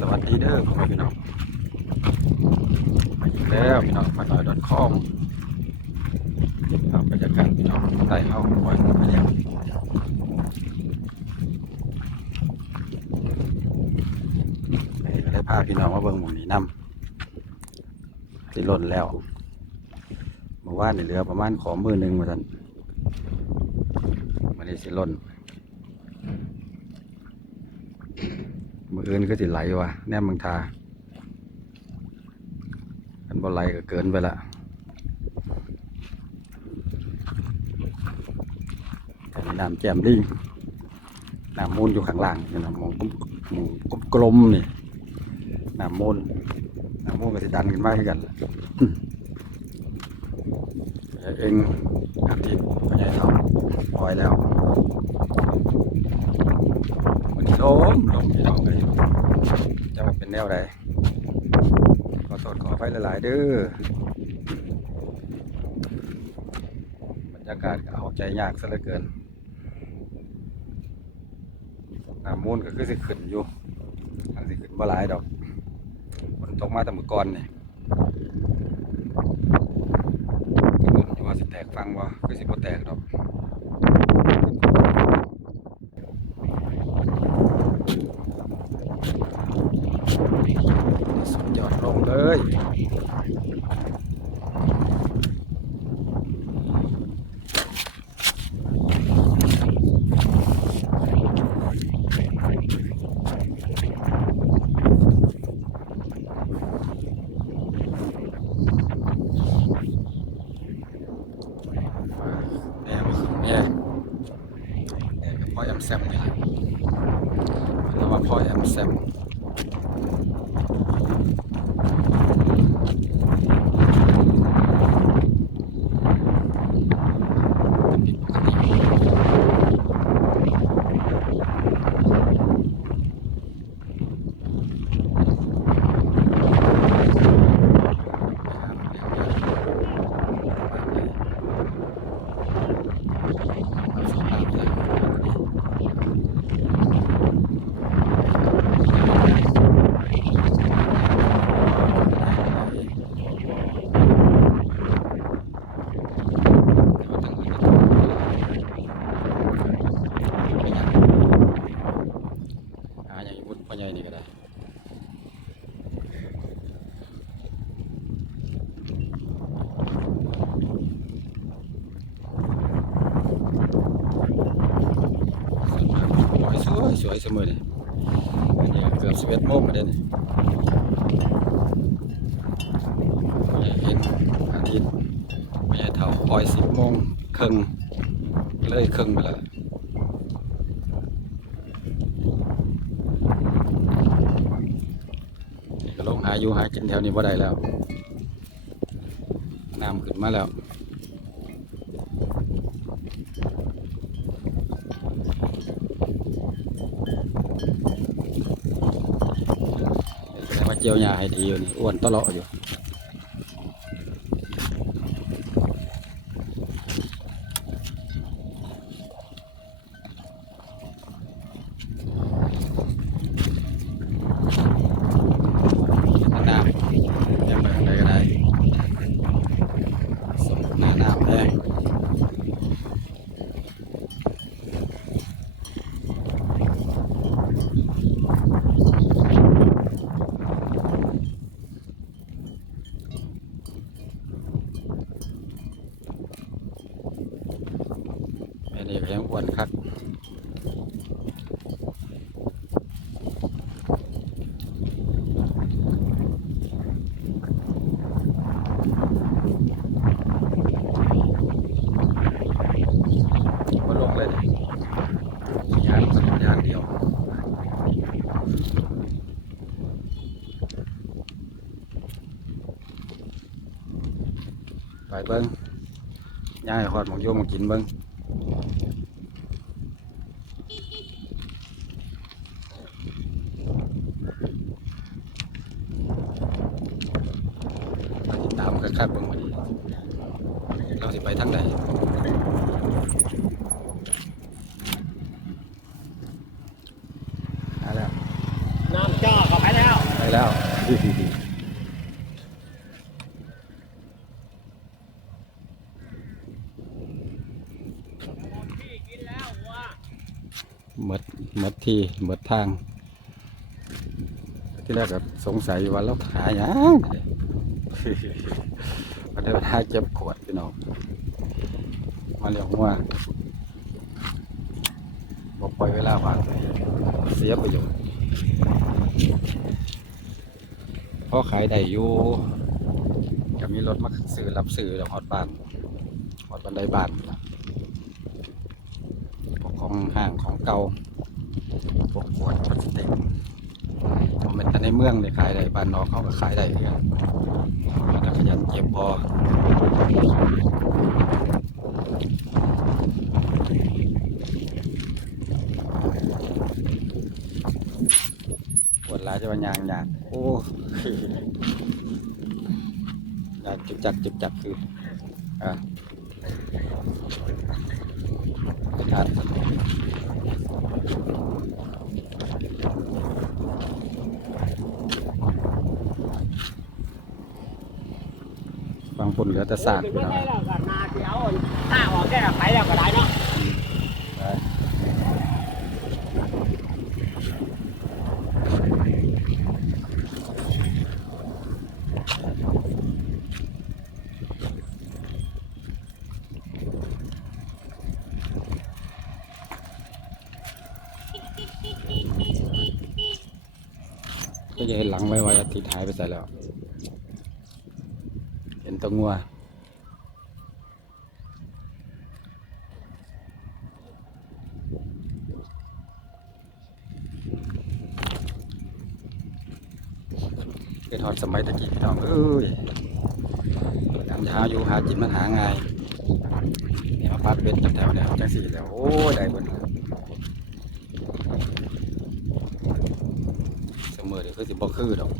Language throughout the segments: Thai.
สวัสดีเด้อพ่อแม่พี่น้องมาอีกแล้วพี่น้องมาหน่อย .com ครับบรรยากาศพี่น้องไต่เฮาปล่อยมาแล้วได้พาพี่น้องมาเบิ่งหมู่นี้นำสิล่นแล้วเมื่อวานนี่เหลือประมาณขอมือหนึ่งว่าซั่นมันนี้สิล่น มืออื่นก็สิไหลว่ะแนมเมืองทาอันบ่ไหลก็เกินไปละนี่น้ำแจ่มลิงน้ำมูลอยู่ข้างล่างนี่นะมองมองกลมๆนี่น้ำมูลน้ำมูลก็สิดันขึ้นมาคือกันล่ะอืมแต่เองอาทิตย์พญายเท่าปล่อยแล้ว ลมลมพี่น้องเลยจะมาเป็นแนวใดขอโทษขอไฟหลายๆเด้อบรรยากาศก็เอาใจยากซะเหลือเกินน้ำมูลก็คือสิขึ้นอยู่ทางสิขึ้นบ่หลายดอกฝนตกมาแต่เมื่อก่อนนี่ก็ลุ้นอยู่ว่าสิแตกฟังบ่คือสิบ่แตกดอก สุดยอดลงเลยแอบแอบแอบกับพ่อแอมแซมนี่แหละเรามาพ่อแอมแซม ผิดปกติหาอย่างวุ้นพ่อใหญ่นี่ก็ได้ สวยสวยสวยเสมอเลยอันนี้เกือบสิบเอ็ดโมงแล้วเด้นี่เห็นอาทิตย์ไม่ใช่เท่าปล่อย สิบโมงครึ่งเลยครึ่งไปแล้วนี่ก็ลงหาอยู่หากินแถวนี้บ่ได้แล้วน้ำขึ้นมาแล้วแสดงว่าเจียวหญ้าให้ดีอยู่นี่อ้วนตลอดอยู่น้ำแยังไปทางใดก็ได้สมหน้าน้ำแห้งแม่นี่ก็ยังอ้วนคักมาลงเลยดิยางยางเดียว ไปเบิ้ง ย่ายหอดหมองโยมมากินเบิ้งติดตามกันครับเบิ้งวันนี้เราสิไปทางใดมาแล้ว น้ำจ้าเข้าไปแล้ว หมดหมด ที่หมดทาง ที่แรกก็สงสัยว่าเราหาหยังมาได้หาเจ็บขวดพี่น้องมาเรียกว่าบอกปล่อยเวลาว่างเสียประโยชน์พราะขายได้อยู่ก็มีรถมาซื้อรับซื้อแล้วฮอดบ้านฮอดบันไดบ้านของห้างของเก่า พวกขวดพลาสติกผมเป็นแต่ในเมืองเลยขายได้บ้านนอกเขาก็ขายได้เหมือนกันแล้วก็ขยันเก็บบอปวดหลายจะมายางยากโอ้อยากจุบจักจุบจักคืออะไปทาน บางคนเหลือแต่ซากเป็นพี่ไม่น้องได้หรอกกันนาเดียวถ้าออกได้ไปแล้วก็ได้เนาะก็จะเห็นหลังไว้ไว้อาทิตย์หายไปใส่แล้วเห็นแตัวงัวเป็นหอดสมัยตะกี้พี่น้องเอ้ยการหาอยู่หากินมันหาง่ายเนี่ยมาปัดเบ็ดแถวๆเนี่ยจังสี่แล้วโอ้ยได้บนเสมอเดี๋ยวคือสิบ่คือดอก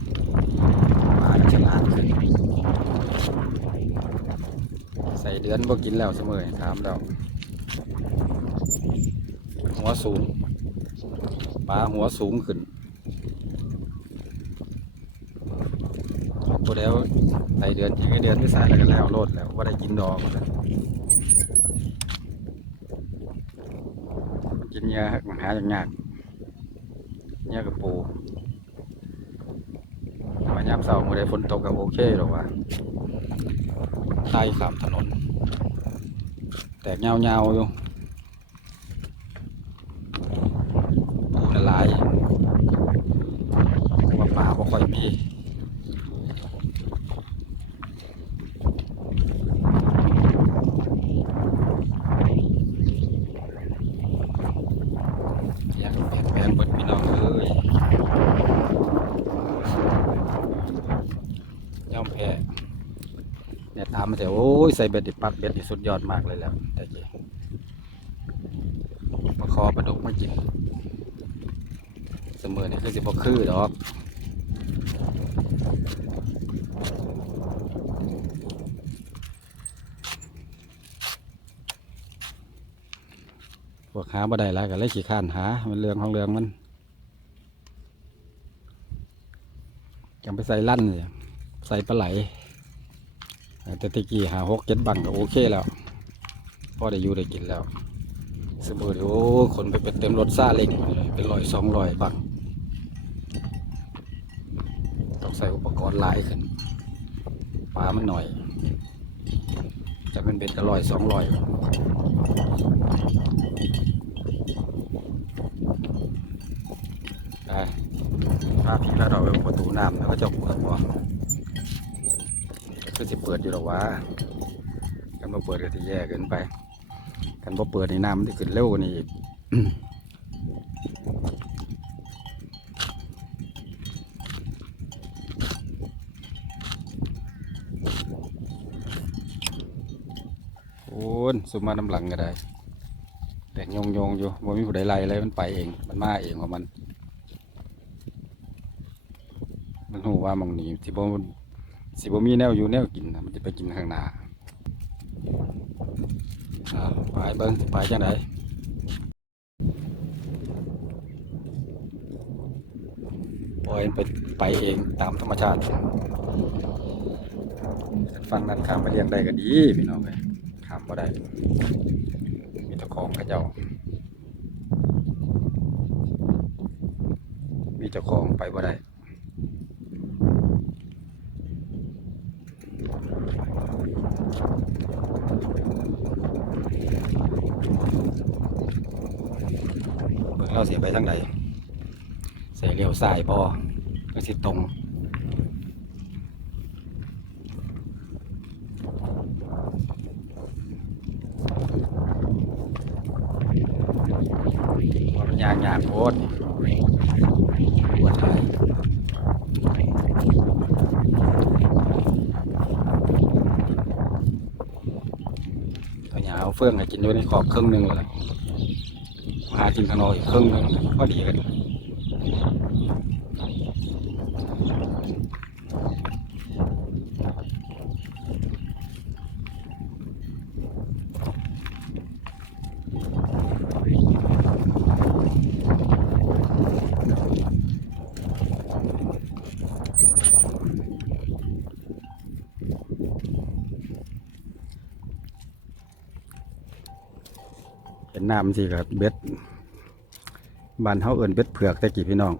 มาฉลาดขึ้น ใส่เดือนบ่กินแล้วเสมอถามแล้วหัวสูงปลาหัวสูงขึ้นพอแล้วใส่เดือนที่เดือนที่ใสายแล้วก็แล้วโลดแล้วว่าได้กินดอกแล้วมันกินเนื้อมันหาอย่างยากเนื้อกับปูมายามเสาร์มื่อใดฝนตกก็โอเคหรอว่าใต้ขามถนน แตกเงาๆอยู่ ปูละลายว่าป่าบ่ค่อยมีอยากเปลี่ยนแปลงเบิดพี่น้องเอ้ยยอมแพ้เนี่ยตามมาแต่โอ้ย ใส่เบ็ดดิปักเบ็ดนี่สุดยอดมากเลยแล้วแต่เจ๊มาคอปลาดุกมากิน เสมอนี่คือสิบคือดอกพวกหาบ่ได้หลายก็เลยขี้ข้านหา มันเรื่องของเรื่องมันจังไปใส่ลั่นเลยใส่ปลาไหล แต่ตะกี้หาหกเจ็ดบังก็โอเคแล้วพอได้อยู่ได้กินแล้วสมมติโอ้คนไปเป็นเต็มรถซาเล็งเลยเป็นร้อยสองร้อยบังต้องใส่อุปกรณ์หลายขึ้นปลามันหน่อยจะเป็นเบ็ดก็ร้อยสองร้อยไปพาพี่พาเราไปประตูน้ำแล้วก็จะเปิดบ่ คือสิเปิดอยู่หรอวะกันมาเปิดก็ที่แย่เกินไปกันพอเปิดในน้ำมันจะขึ้นเร็วกว่านี้อีกโอ้นสุมาน้ำหลังก็ได้แต่ยงยงอยู่บ่มีผู้ใดไล่อะไรมันไปเอง มันมาเองของมัน มันหูว่ามองนี้สิบ่ สิบ่มีแนวอยู่แนวกินมันจะไปกินข้างหน้าอ่าไปเบิ้งสิไปจังไดโอ้ล่อยไปไปเองตามธรรมชาติฟังนั้นข้ามไปเลี้ยงได้ก็ดีพี่น้องเลยข้ามก็ได้ มีเจ้าของเขาเจ้า มีเจ้าของไปบ่ได้ เบิ่งเราเสียไปทางใดใส่เลี้ยวซ้ายพอก็สิตรง ว่ามันยางยางโพดปวดท้าย เฟื่องให้กินอยู่ในขอบครึ่งหนึ่งเลยหากินข้างนอกอีกครึ่งหนึ่งพอดีกัน น้ำสิครับเบ็ดบานเฮาเอิ้นเบ็ดเผือกแต่กี่พี่น้อง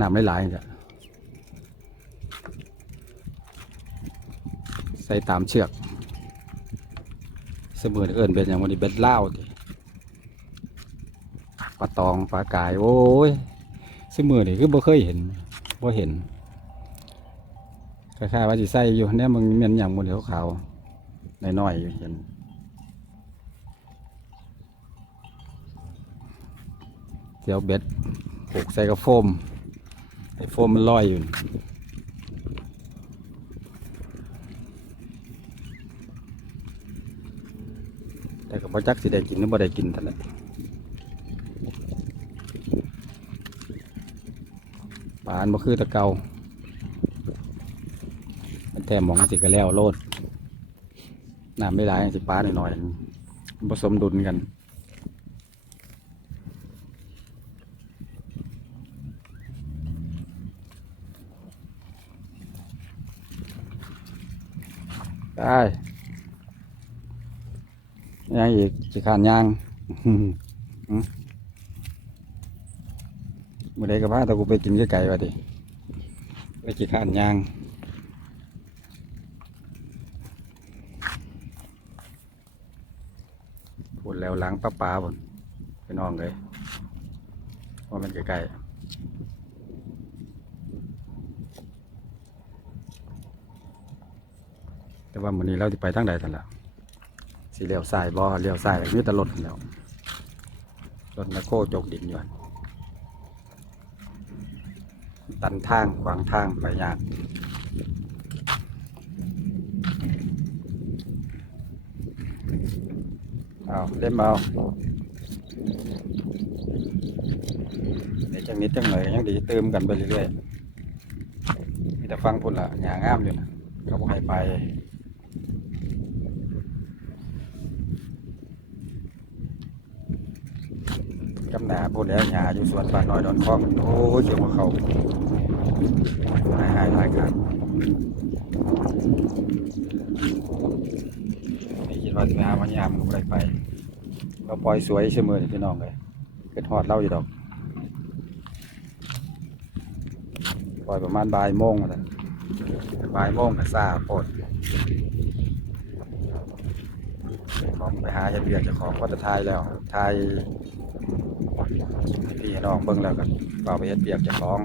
น้ำหลายๆจ้ะใส่ตามเชือก เสมือนเอิ้นเบ็ดอย่างวันนี้เบ็ดเล่าวติปลาตองปลากาย โอ้ยเสมือนี่คือบ่เคยเห็นบ่เห็นคล้ายๆว่าสิใส่อยู่เนี่ยมันเหม็นอย่างบนขาวๆน้อยๆอยู่เห็น เดี๋ยวเบ็ดผูกใส่กับโฟมไอ้โฟมมันลอยอยู่แต่กับพ่จักสิได้กินหรือบ่ได้กินท่านแหละปานบ่คือตะเกามันแต่หมองสิก็แล้วโลดน้ำไม่หลายสิปลาหน่อยๆมันผสมดุลกัน ได้ยังอีกสิขานยางมเมื่อใดก็พาแตะกูไปกินไก่ๆวะดิไปกินขานยางพูดแล้วล้างป้าปลาบนไปนองเลยว่ามันไก่ๆ แต่ ว่าวันนี้เราจะไปทางใดกันล่ะสีเลี้ยวซ้ายบ่เลี้ยวซ้ายมีแต่รถแล้วรถแมคโครจกดินอยู่ตันทางขวางทางไปยากเอาเล่มเอาเดี๋ยวจังนิดจังหน่อยยังดีเติมกันไปเรื่อยๆมีแต่ฟังพุ่นละหยางามอยู่นะเขาบอกให้ไป กำนาพูดแล้วหยาอยู่สวนป่าน้อยดอนคลองโอ้ยเกี่ยวกับเขาหายหายหลายครั้งไม่คิดว่าจะไปหามันยามก็ไปไปเราปล่อยสวยเสมอพี่น้องเลยเกิดหอดเล่าอยู่ดอกปล่อยประมาณบ่ายโมงนะบ่ายโมงกับซาปดของไปหาจะเบียดจะของก็จะทายแล้วทาย พี่น้องเบิ่งแล้วก็เป่าไปเฮ็ดเบียกจะของ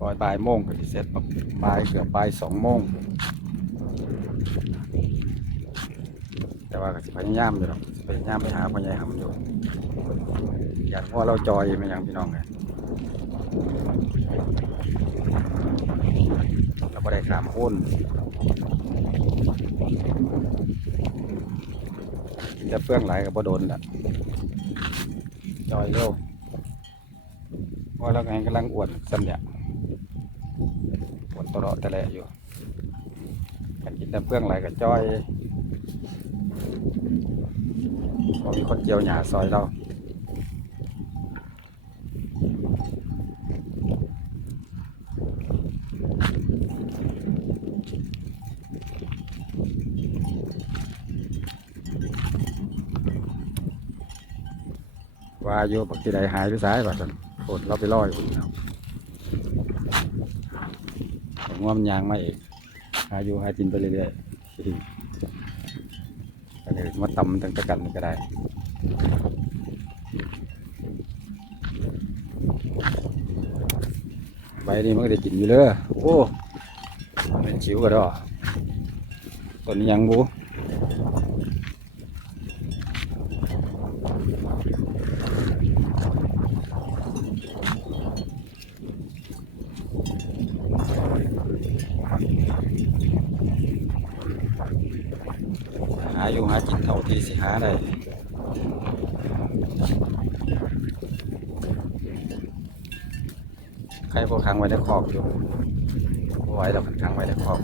ปล่อยบ่ายโมงก็สิเสร็จบ่ายเกือบบ่ายสองโมงแต่ว่าก็สิพยายามอยู่หรอกพยายามไปหาพ่อใหญ่หำอยู่อยากว่าเราจอยไม่ยังพี่น้องไงเราบ่ได้ขามหุ้น กินแต่เฟื่องไหลกับบ่โดนละจอยเร็วเพราเราไงกำลังอวดสัญญาอวดตลอดแต่แหละอยู่กันกินแต่เฟื่องไหลกับจอยพอมีคนเกี่ยวหญ้าซอยเรา ว่าอยู่ปักที่ใดหายไปสายว่าสันโคตรเราไปล่ออยู่แล้วผมว่ามันยางมาเองหาอยู่หากินไปเรื่อยๆก็เลยมาตำตั้งต่กันก็ได้ใบนี้มันก็ได้กินอยู่เลยโอ้มันเป็นชิวก็ดอต้นนี้ยังบูหาอยู่หากินเท่าที่สิหาได้ใครพวกค้างไว้ในคอกอยู่ไหวเราค้างไว้ในคอก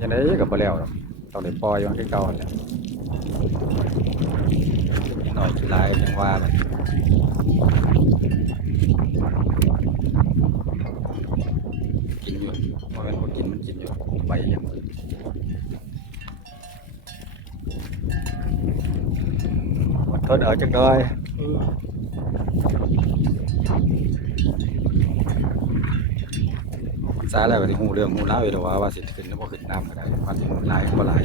ยังไงกับบ่แล้วต้องได้ปล่อยอยู่ที่เก่าหั่นแหล้วหน่อยกี่ลายยังว่ามันกินอยู่ว่ามันบ่กินมันกินอยู่ใบยังอดท นเอาจักหน่อยมันซาแล้วก็สิฮู้เรื่องฮู้ราวอยู่แล้วว่าว่าสิขึ้นหรือบ่ขึ้นน้ำก็ได้ว่าสิหลายก็หลาย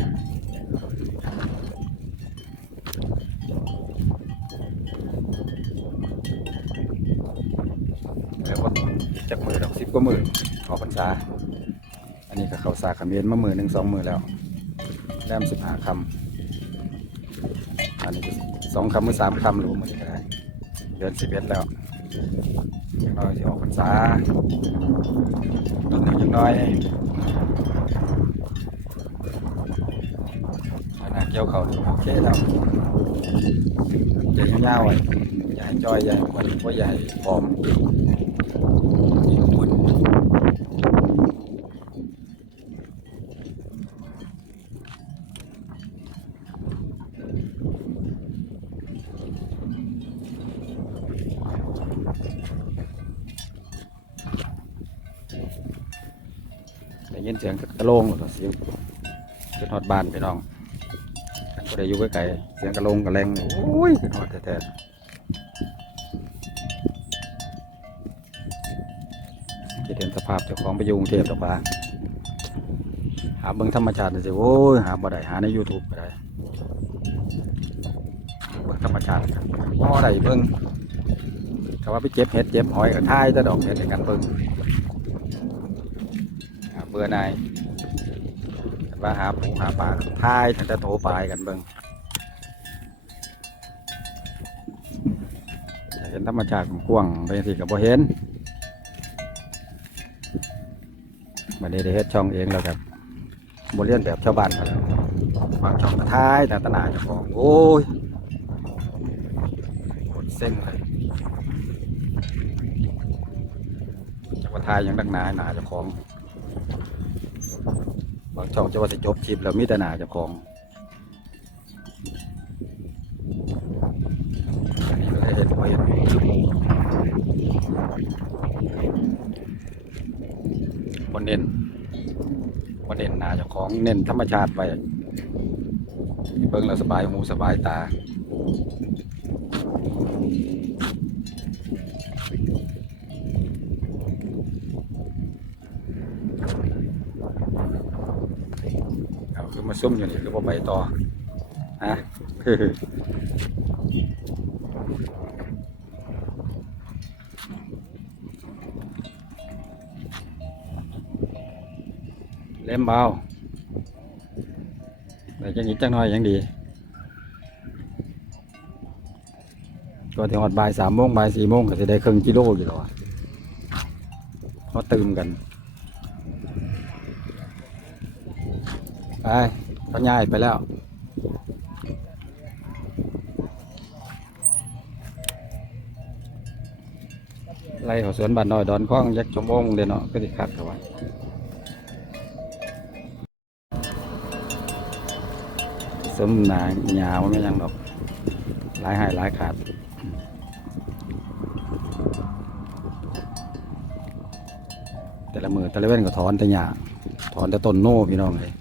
แล้วก็จักมือดอก10กว่ามือออพรรษา อันนี้ก็เขาสาขมิ้นมามือหนึ่งสองมือแล้วแรม15คำอันนี้ก็ องคำหรือสามคำหรือมือนี้ก็ได้เดือน11แล้วยังน้อยจะออกพรรษานิดหนึ่งยังน้อยขนาเกี่ยวเขาโอเคแล้วใหญ่ยาวๆไว้อย่าให้จ้อยใหญ่คนเพราะอย่าให้ผอม ยินเสียงกระโลงหรือเสียงขึ้นฮอดบานพี่น้องก็ได้อยู่ใกล้ๆเสียงกระโลงกระแรงโอ้ยขึ้นฮอดแท้ๆจะเห็นสภาพเจ้าของไปยุงเทพต่อมาหาเบิ่งธรรมชาติสิโอ้ยหาบ่ได้หาใน YouTube ก็ได้เบิ่งธรรมชาติบ่ได้เบิ่งถ้าว่าไปเจ็บเห็ดเจ็บหอยก็ทายแต่ดอกเห็ดในกันเบิ่ง เบื่อหน่ายว่าหาปูหาปลาทายตั้งแต่โตปลายกันเบิ่งเห็นธรรมชาติกว้างๆไปสิกับบ่เห็นมาได้ได้เฮ็ดช่องเองแล้วครับบ่เรียนแบบชาวบ้านเขาแล้วบางช่องก็ทายแต่ตนาเจ้าของโอ้ยกดเส้นเลยจะมาทายย่างดักหนาหนาเจ้าของ บางช่องจะว่าจะจบคลิปแล้วมีแต่หนาจ้าของอันนี้ก็ได้เห็นไว้บนเน้นบนเน้นนาจ้าของเน้นธรรมชาติไปเบิ่งแล้วสบายหูสบายตา คือมาซุ่มอยู่นี่คือบ่ไปต่อฮะเล่มเบาแต่จังนี้จังน้อยยังดีก็ถึงหอดบ่ายสามโมงบ่ายสี่โมงก็จะได้ครึ่งกิโลอยู่แล้วเขาตื่มกัน ไป เขาย้ายไปแล้ว ไล่เขาสวนบ้านน้อย ดอนคล้องยักชั่วงเดยเนาะก็ติคักเขาไว้สมหนาหยาวไม่ยังดอกหลายหายหลายขาดแต่ละมือแต่ละเว้นก็ถอนแต่หญ้าถอนแต่ต้นโน่พี่น้องเลย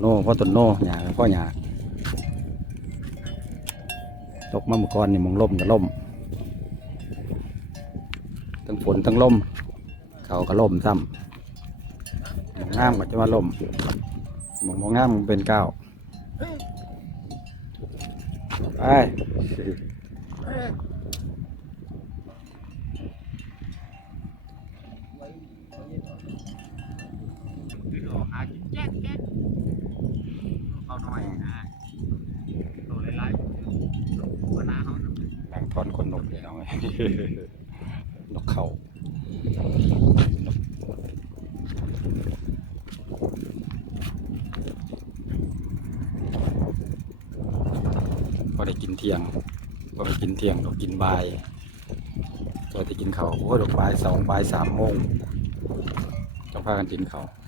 โน่เพราะต้นโน่หญ้าพราะหญ้าตกมาเมื่อก่อนนี่มองล่มกับล่มทั้งฝนทั้งล่ม เขาก็ล่มซ้ำมองงามก็จะว่าล่มมองมองงามมันเป็นก้าวไป หากินแจ๊กแจ๊กเขาหน่อยนะโตหลายๆตัวหนาเขา แบ่งทอนคนนกเลยเองนกเขานกพอได้กินเที่ยงพอได้กินเที่ยงดอกกินบ่ายก็ได้กินเขาโอ้ดอกบ่ายสองบ่ายสามโมงต้องพากันกินเขาวเอา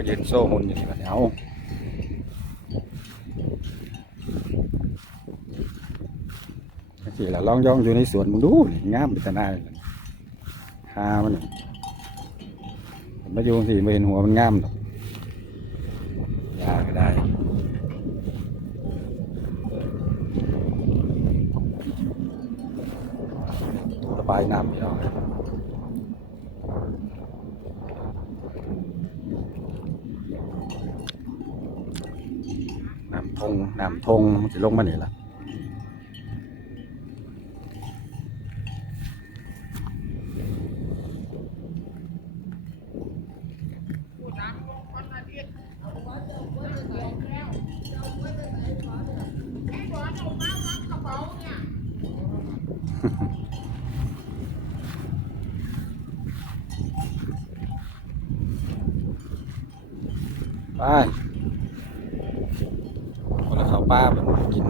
มายืนโซ่หุ่นอยู่นี่มาเอาสิละลองย่องอยู่ในสวนมึงดูงามเป็นตาหน้าเลยหามันนี่ผมมาอยู่สิไม่เห็นหัวมันงามหรอกยาก็ได้ตัวระบายน้ำพี่น้องน้ำ ทงจะลงมาไหนล่ะไป ป้ามันกิน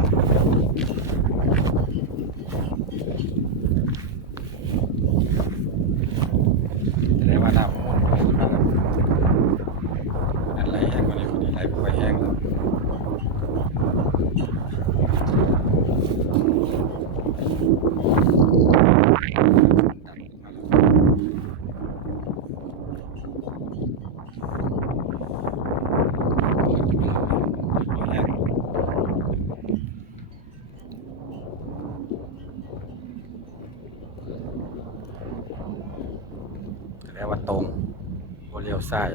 จะได้ว่าน้ำมันนั่นไหลแห้งกว่านี้คนนี้ไหลไปแห้งแล้วแห้งจะได้ว่าตรงบ่เลี้ยว ซ้าย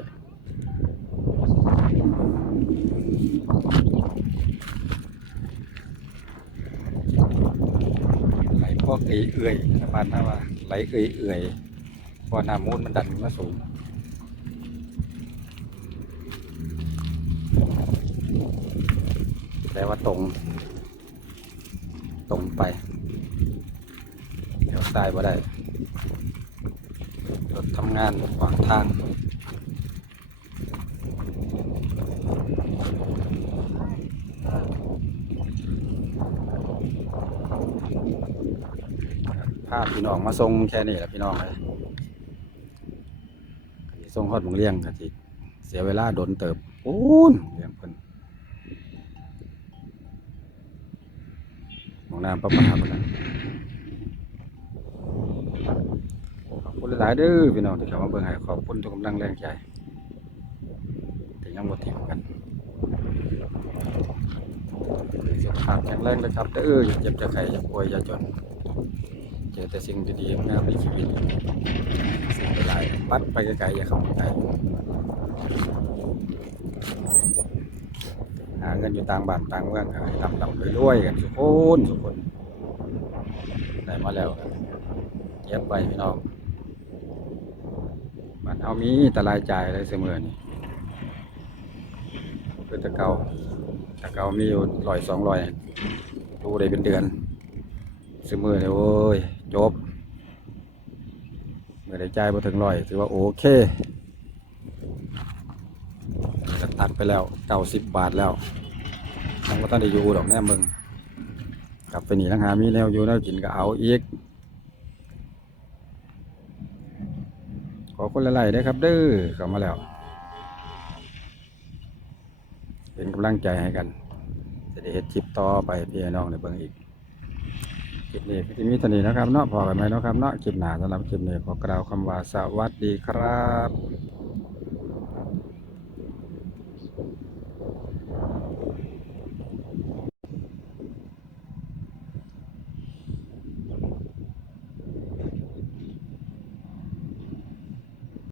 ไหลพวกเอื่อยๆนะบ้านนะว่าไหลเอื่อยๆเพราะน้ำมูลมันดันขึ้นมาสูงแต่ว่าตรง ตรงไปเดี๋ยวซ้ายบ่ได้รถทำงานขวางทาง พาพี่น้อง มาส่งแค่นี้แหละพี่น้องเลยสิส่งฮอดมองเลี้ยงก็สิเสียเวลาโดนเติบโอ้นเลี้ยงเพิ่นมองน้ำประปาเพิ่นน่ะขอบคุณหลายเด้อพี่น้องที่เข้ามาเบิ่งให้ขอบคุณทุกกำลังแรงใจที่ยังบ่ทิ้งกันสุขภาพแข็งแรงเลยครับเด้ออย่าเจ็บจะไข้อย่าป่วยอย่าจน เจอแต่สิ่งดีๆงามในชีวิตสิ่งหลายปัดไปไกลๆอย่าเข้ามาใกล้หาเงินอยู่ต่างบ้านต่างเมืองก็ให้ลำลำรวยๆกันทุกคนทุกคนได้มาแล้วเก็บไว้พี่น้องบ้านเฮามีแต่รายจ่ายอะไรเสมอนี่คือตะเก่าตะเกามีอยู่ร้อยสองร้อยดูได้เป็นเดือนซื้อมือเลยโอ้ย จบ เมื่อได้จ่ายมาถึงร้อยถือว่าโอเคก็ตัดไปแล้วเก้าสิบบาทแล้วยังก็ต้องได้อยู่ดอกแน่มึง กลับไปหนีทั้งหามีแนวอยู่แนวกินก็เอาอีก ขอคนละไลค์ได้ครับเด้อเข้ามาแล้ว เป็นกำลังใจให้กันจะได้เฮ็ดคลิปต่อไปพี่น้องในเบิ่งอีก ลิปนี้ก็จะมีเท่านี้นะครับเนาะพอกันไหมนาะครับเนาะคลิปหนาสำหรับคลิปนี้ขอกล่าวคำว่าสวัสดีครับ